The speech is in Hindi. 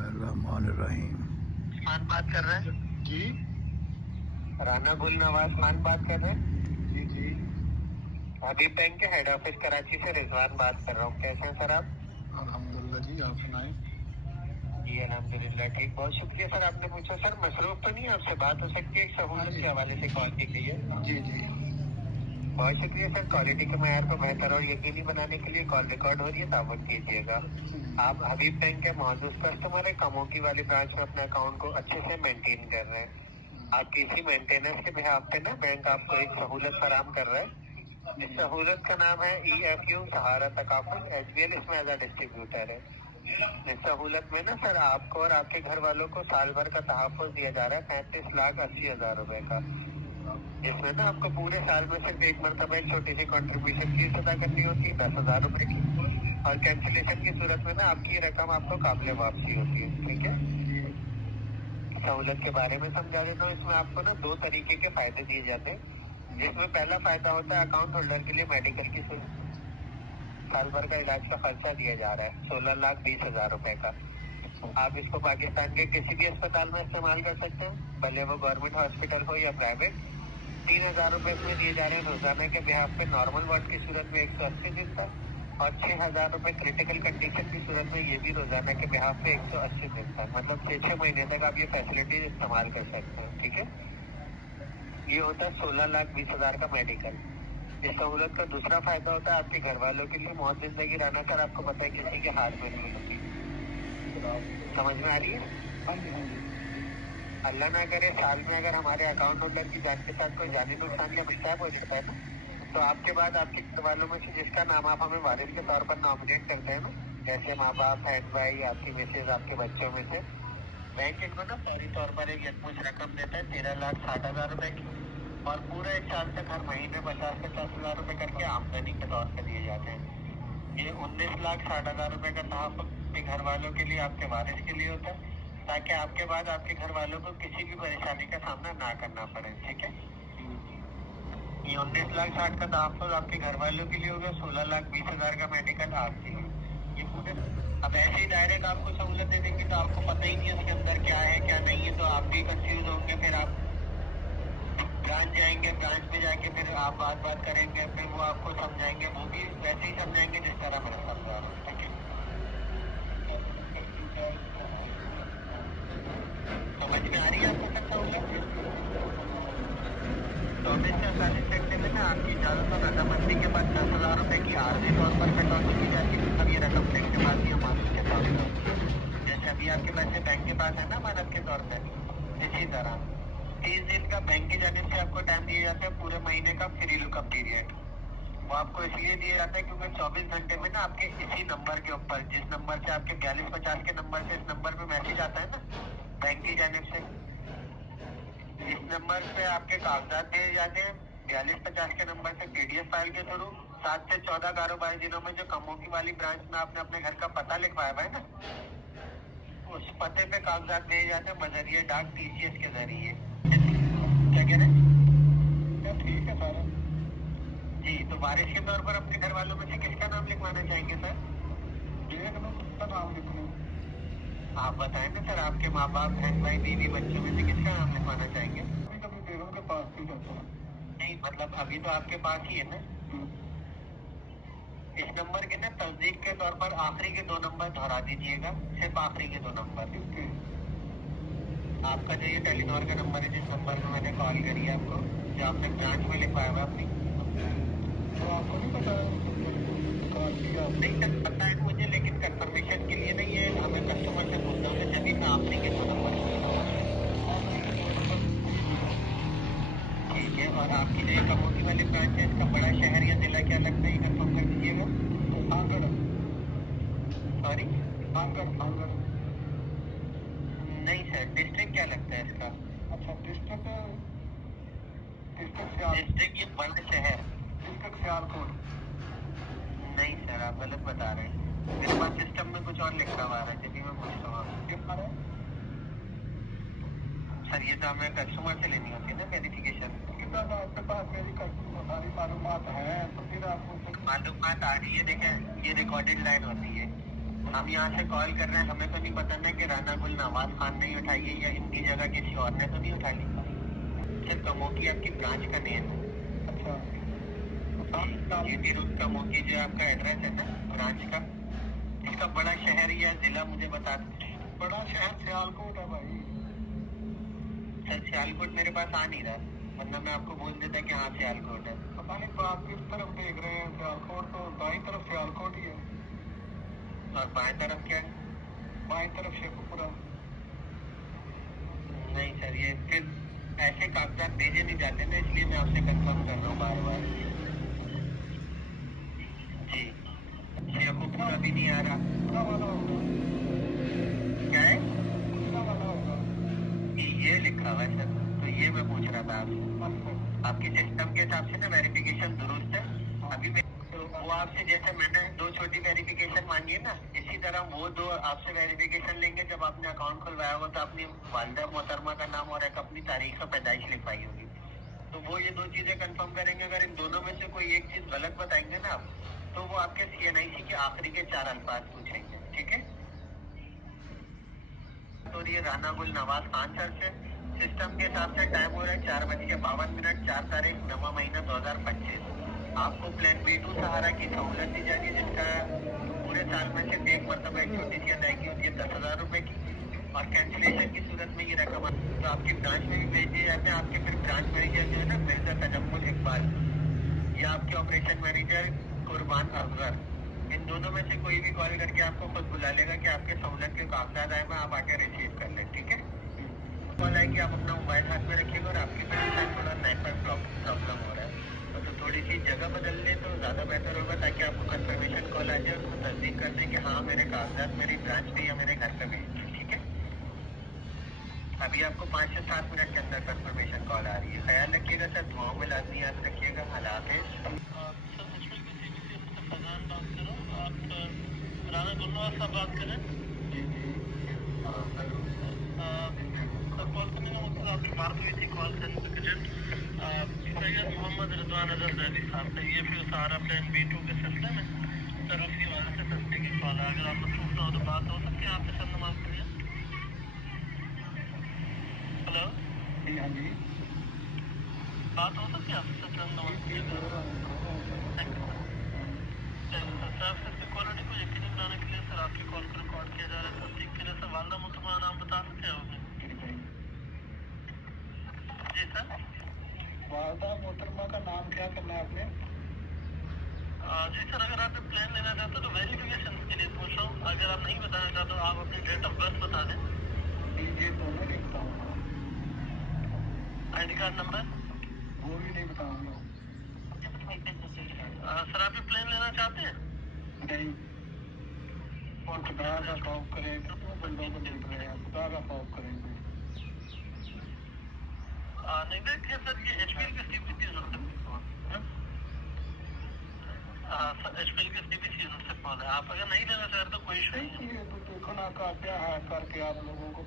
बिस्मिल्लाहिर्रहमानिर्रहीम। मान बात कर रहे हैं जी राना गुल नवाज मान बात कर रहे हैं जी जी हबीब बैंक के हेड ऑफिस कराची से रिजवान बात कर रहा हूँ। कैसे हैं सर आप? अल्हम्दुलिल्लाह जी, आप सुनाएं। जी अल्हम्दुलिल्लाह ठीक, बहुत शुक्रिया सर। आपने पूछा सर मसरूफ तो नहीं, आपसे बात हो सकती है? एक सहूलत के हवाले से कॉल की गई है। जी जी बहुत शुक्रिया सर। क्वालिटी के मैयार को बेहतर और यकीनी बनाने के लिए कॉल रिकॉर्ड हो रही है, ताबुत कीजिएगा। आप हबीब बैंक के मौजूद कस्टमर है, कमोकी वाली ब्रांच में अपने अकाउंट को अच्छे से मेंटेन कर रहे हैं। आपकी इसी मेंटेनेंस के बिहाफ पे ना बैंक आपको एक सहूलत फराम कर रहा है। इस सहूलत का नाम है EFU सहारा तकाफुल। HBL इसमें एज डिस्ट्रीब्यूटर है। इस सहूलत में ना सर आपको और आपके घर वालों को साल भर का तहफ़्फ़ुज़ दिया जा रहा है 35,80,000 रुपए का। इसमें ना आपको पूरे साल में सिर्फ एक मरतबा एक छोटी सी कंट्रीब्यूशन फीस अदा करनी होती है 10,000 रुपए की, और कैंसिलेशन की सूरत में ना आपकी ये रकम आपको काबिल वापसी होती है। ठीक है, सहूलत के बारे में समझा देता हूँ। इसमें आपको ना 2 तरीके के फायदे दिए जाते हैं, जिसमें पहला फायदा होता है अकाउंट होल्डर के लिए मेडिकल की साल भर का इलाज का खर्चा दिया जा रहा है 16,20,000 रुपए का। आप इसको पाकिस्तान के किसी भी अस्पताल में इस्तेमाल कर सकते हैं, भले वो गवर्नमेंट हॉस्पिटल हो या प्राइवेट। 3,000 रुपए इसमें दिए जा रहे हैं रोजाना के बिहाफ पे नॉर्मल वार्ड की सूरत में 180 दिन का, और 6,000 रुपए क्रिटिकल कंडीशन की सूरत में ये भी रोजाना के बिहाफ पे 180 दिन का, मतलब 6 महीने तक आप ये फैसिलिटीज इस्तेमाल कर सकते हैं। ठीक है, ये होता है 16,20,000 का मेडिकल। इस सहूलत का दूसरा फायदा होता है आपके घर वालों के लिए मौत जिंदगी रहना कर आपको पता है किसी के हाथ में नहीं होती। समझ में आ रही है? हाँ जी हाँ जी। अल्लाह ना करे साल में अगर हमारे अकाउंट होल्डर की जान के साथ कोई जानी नुकसान या मिसहैप हो जाता है ना, तो आपके बाद आपके घर वालों में से जिसका नाम आप हमें वारिस के तौर पर नॉमिनेट करते हैं ना, जैसे माँ बाप, बहन भाई, आपकी मिसेज, आपके बच्चों में से, बैंक इनको ना फौरी तौर पर एक यकमुश्त रकम देता है 13,60,000 रुपए की, और पूरे 1 साल तक हर महीने 50,000 रुपए करके आमदनी के तौर पर दिए जाते हैं। ये 19,60,000 रुपए का तहफ़्फ़ुज़ आपके घर वालों के लिए, आपके वारिस के लिए होता है, ताकि आपके बाद आपके घर वालों को किसी भी परेशानी का सामना ना करना पड़े। ठीक है, ये 19,60,000 का तहफ़्फ़ुज़ आपके घर वालों के लिए होगा, 16,20,000 का मेडिकल आपके लिए। ये पूरे अब ऐसे ही डायरेक्ट आपको सहूलत दे देंगे तो आपको पता ही नहीं है उसके अंदर क्या है क्या नहीं है, तो आप भी कंफ्यूज होंगे। फिर आप ब्रांच जाएंगे, ब्रांच में जाके फिर आप बात करेंगे, फिर वो आपको समझाएंगे, वो भी वैसे ही समझाएंगे जिस तरह मैंने समझा रहा हूँ। ठीक है, समझ में आ रही है आपको सर सहूलत? 24 से 48 घंटे में ना आपकी इजाजत और रजामंदी के बाद 10,000 रुपए की आर्जी तौर पर कटौती की जाती है। अब ये रकम बैंक के पास ही अमानत के तौर पर, जैसे अभी आपके पैसे बैंक के पास है ना अमानत के तौर पर, इसी तरह 30 दिन का बैंक की जानिब से आपको टाइम दिया जाता है पूरे महीने का फ्री लुकअप पीरियड। वो आपको इसलिए दिया जाता है क्योंकि 24 घंटे में ना आपके इसी नंबर के ऊपर, जिस नंबर से आपके 4250 के नंबर से इस नंबर पे मैसेज आता है ना बैंक की जानिब से, इस नंबर पे आपके कागजात दिए जाते हैं 4250 के नंबर से PDF फाइल के थ्रू। 7 से 14 कारोबारी दिनों में जो कमोकी वाली ब्रांच में आपने अपने घर का पता लिखवाया हुआ है ना, उस पते पे कागजात दिए जाते हैं बजरिए डाक TCS के जरिए। क्या कह रहे हैं? ठीक है सर जी, तो वारिस के तौर पर अपने घर वालों में से किसका नाम लिखवाना चाहेंगे सर? एक नंबर नाम लिख लूँ। आप बताएं ना सर, आपके माँ बाप, बहन भाई, बीवी, बच्चों में से किसका नाम लिखवाना चाहेंगे? कभी कभी बेगम के पास भी जाता है। नहीं मतलब अभी तो आपके पास ही है ना। इस नंबर के ना तस्दीक के तौर पर आखिरी के 2 नंबर दोहरा दीजिएगा, सिर्फ आखिरी के 2 नंबर। आपका जो ये टेलीनॉर का नंबर है, जिस नंबर में मैंने कॉल करी है आपको, जो आपने ब्रांच में लिखवाया हुआ अपनी, तो आपको नहीं पता नहीं सर पता है मुझे, लेकिन कंफर्मेशन के लिए नहीं है, हमें कस्टमर से पूछना होगा, जब मैं आखिरी के 2 नंबर। ठीक है, और आपकी जो ये कमोकी वाली ब्रांच है, इसका बड़ा शहर या जिला क्या लगता है, कंफर्म कर दीजिएगा। आंगड़ सॉरी, आंगड़ नहीं सर, डिस्ट्रिक्ट क्या लगता है इसका? अच्छा, डिस्ट्रिक्ट डिस्ट्रिक्ट ये बड़ा शहर, डिस्ट्रिक्ट सियालकोट। नहीं सर आप गलत बता रहे हैं, मेरे पास सिस्टम में कुछ और लिखा हुआ है, जब भी मैं पूछता हूँ आपसे। सर ये तो हमें कस्टमर से लेनी होती है ना वेरिफिकेशन। आपके पास मेरी सारी मालूमात है, तो फिर आपको मालूमात आ रही है। देखें ये रिकॉर्डेड लाइन होती है, हम यहाँ से कॉल कर रहे हैं, हमें तो नहीं पता ना कि राना नवाज खान ने ही उठाई है या इनकी जगह किसी और ने तो नहीं उठा ली? सर कमोकी आपकी ब्रांच का नेम है। अच्छा, जीटी रोड कमोकी जो आपका एड्रेस है ना ब्रांच का, इसका बड़ा शहर या जिला मुझे बता दो। बड़ा शहर सियालकोट है भाई। सर सियालकोट मेरे पास आ नहीं रहा, वरना मैं आपको बोल देता कि हाँ सियालकोट है। पता नहीं आप किस तरफ देख रहे हैं, सियालकोट तो दाईं तरफ सियालकोट ही है। और बाएं तरफ क्या है? बाईं तरफ शेखपुरा। नहीं सर, ये फिर ऐसे कागजात भेजे नहीं जाते ना, इसलिए मैं आपसे कंफर्म कर रहा हूँ बार बार। जी शेखपुरा भी नहीं आ रहा। कितना वाला होगा? क्या है? कितना वाला होगा? ये लिखा हुआ है सर, तो ये मैं पूछ रहा था आपसे। अच्छा, आपके सिस्टम के हिसाब से ना वेरिफिकेशन दुरुस्त है। अभी वो आपसे जैसे मैंने 2 छोटी वेरिफिकेशन मांगी है ना, इसी तरह वो 2 आपसे वेरिफिकेशन लेंगे। जब आपने अकाउंट खुलवाया होगा तो अपनी वालिदा मोहतरमा का नाम और एक अपनी तारीख of पैदाइश लिखवाई होगी, तो वो ये 2 चीजें कंफर्म करेंगे। अगर इन दोनों में से कोई एक चीज गलत बताएंगे ना आप, तो वो आपके CNIC के आखिरी के 4 अल्फाज पूछेंगे। ठीक है? तो ये राना गुल नवाज खान सर से सिस्टम के हिसाब से टाइम हो रहा है 4:52, 4 तारीख 9वां महीना 2025। आपको प्लान B2 सहारा की सहूलत दी जाएगी, जिसका पूरे साल में सिर्फ एक मरतबा एक छोटी सी अदायगी होती है 10,000 रुपए की, और कैंसिलेशन की सूरत में ये रकम तो आपकी ब्रांच में भी भेज दिए जाते हैं। आपके फिर ब्रांच मैनेजर जो है ना मिर्जा तजम्मुल इकबाल, या आपके ऑपरेशन मैनेजर कुर्बान अफजर, इन दोनों में से कोई भी कॉल करके आपको खुद बुला लेगा कि आपके सहूलत के कागजात आए, आप आके रिसीव कर लें। ठीक है? कॉल आए कि आप अपना मोबाइल हाथ में रखिएगा, और आपकी थोड़ा नेटवर्क प्रॉब्लम हो रहा है तो थोड़ी सी जगह बदल लें तो ज़्यादा बेहतर होगा, ताकि आपको कंफर्मेशन कॉल आ जाए, उसको तस्दीक कर दें कि हाँ मेरे कागजात मेरी ब्रांच पे या मेरे घर पे भेज दें। ठीक है? अभी आपको 5 से 7 मिनट के अंदर कंफर्मेशन कॉल आ रही है। ख्याल रखिएगा सर, दुआओं में लाजमी याद रखिएगा। अल्लाह हाफिज़। राना गुलनवाज साहब बात करें। कॉल करने का मकसद आपकी बात हुई थी कॉल सेंटर सैयद मोहम्मद रिजवान अजहर ज़ैदी साहब से। ये फिर सारा प्लान B2 के सिलसिले में सर उसकी वजह से सस्ते की कॉल है। अगर आप मसरूफ ना हो तो बात हो सकती है आपके साथ नमाज के लिए। हेलो, हाँ जी, बात हो सकती है आपके साथ नमाज के लिए? सर इसकी क्वालिटी को यकीनी बनाने के लिए सर आपकी कॉल को रिकॉर्ड किया जा रहा है। तस्दीक के लिए सर वालिदा मोहतरमा नाम बता सकते हैं आपने? जी सर, वालिदा मोहतरमा का नाम क्या करना है आपने? जी सर, अगर आप प्लान लेना चाहते हो तो वेरिफिकेशन के लिए पूछ रहा हूँ। अगर आप नहीं बताना चाहते तो आप अपनी डेट ऑफ बर्थ बता दें। ये दोनों नहीं बताऊंगा। ID card number? वो भी नहीं बताऊंगा। सर आप ये प्लान लेना चाहते हैं? नहीं, और खुदा का खौफ करें, कितने बंदों को देख रहे हैं, खुदा का खौफ करेंगे। नहीं देखिए सर, ये HPL की CBC यूनिट से सर HPL की CBC यूनिट से कॉल है। आप अगर नहीं लेना चाहते तो कोई इशू नहीं है। देखो ना का क्या है करके आप लोगों को